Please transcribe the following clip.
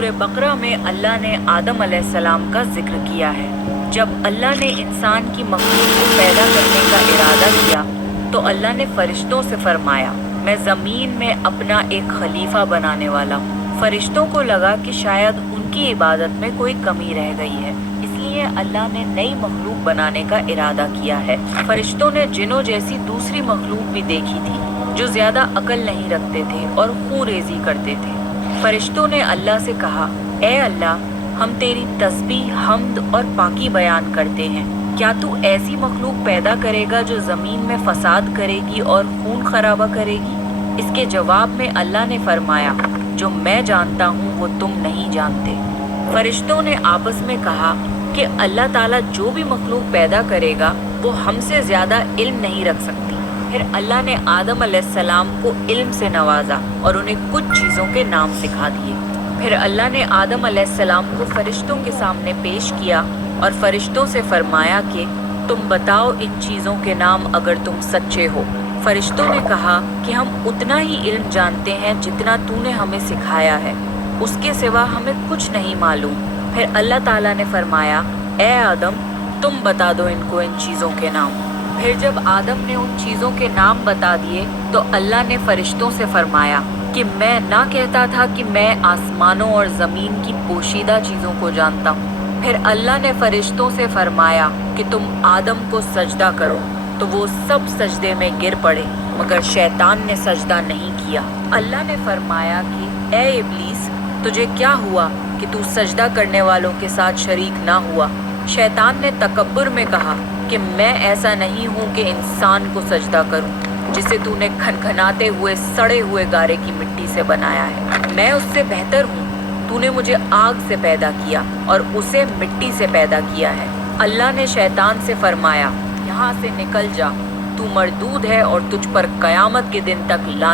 सूरह बकरा में अल्लाह ने आदम अलैहिस्सलाम का जिक्र किया है। जब अल्लाह ने इंसान की मखलूक को पैदा करने का इरादा किया तो अल्लाह ने फरिश्तों से फरमाया, मैं ज़मीन में अपना एक खलीफा बनाने वाला हूँ। फरिश्तों को लगा कि शायद उनकी इबादत में कोई कमी रह गई है, इसलिए अल्लाह ने नई मखलूक बनाने का इरादा किया है। फरिश्तों ने जिन्नों जैसी दूसरी मखलूक भी देखी थी जो ज़्यादा अकल नहीं रखते थे और खून रेजी करते थे। फरिश्तों ने अल्लाह से कहा, ए अल्लाह, हम तेरी तस्बीह, हम्द और पाकी बयान करते हैं। क्या तू ऐसी मखलूक पैदा करेगा जो ज़मीन में फसाद करेगी और खून खराबा करेगी? इसके जवाब में अल्लाह ने फरमाया, जो मैं जानता हूँ वो तुम नहीं जानते। फरिश्तों ने आपस में कहा कि अल्लाह ताला जो भी मखलूक पैदा करेगा वो हमसे ज़्यादा इल्म नहीं रख सकती। फिर अल्लाह ने आदम अलैहिस्सलाम को इल्म से नवाजा और उन्हें कुछ चीज़ों के नाम सिखा दिए। फिर अल्लाह ने आदम अलैहिस्सलाम को फरिश्तों के सामने पेश किया और फरिश्तों से फरमाया कि तुम बताओ इन चीज़ों के नाम अगर तुम सच्चे हो। फरिश्तों ने कहा कि हम उतना ही इल्म जानते हैं जितना तूने हमें सिखाया है, उसके सिवा हमें कुछ नहीं मालूम। फिर अल्लाह ताला ने फरमाया, ए आदम, तुम बता दो इनको इन चीज़ों के नाम। फिर जब आदम ने उन चीज़ों के नाम बता दिए तो अल्लाह ने फरिश्तों से फरमाया कि मैं ना कहता था कि मैं आसमानों और ज़मीन की पोशीदा चीज़ों को जानता हूँ। फिर अल्लाह ने फरिश्तों से फरमाया कि तुम आदम को सजदा करो, तो वो सब सजदे में गिर पड़े मगर शैतान ने सजदा नहीं किया। अल्लाह ने फरमाया कि ए इब्लीस, तुझे क्या हुआ कि तू सजदा करने वालों के साथ शरीक ना हुआ? शैतान ने तकब्बुर में कहा कि मैं ऐसा नहीं हूँ कि इंसान को सजदा करूँ जिसे तूने खनखनाते हुए सड़े हुए गारे की मिट्टी से बनाया है। मैं उससे बेहतर हूँ। तूने मुझे आग से पैदा किया और उसे मिट्टी से पैदा किया है। अल्लाह ने शैतान से फरमाया, यहाँ से निकल जा, तू मरदूद है और तुझ पर क़यामत के दिन तक लानत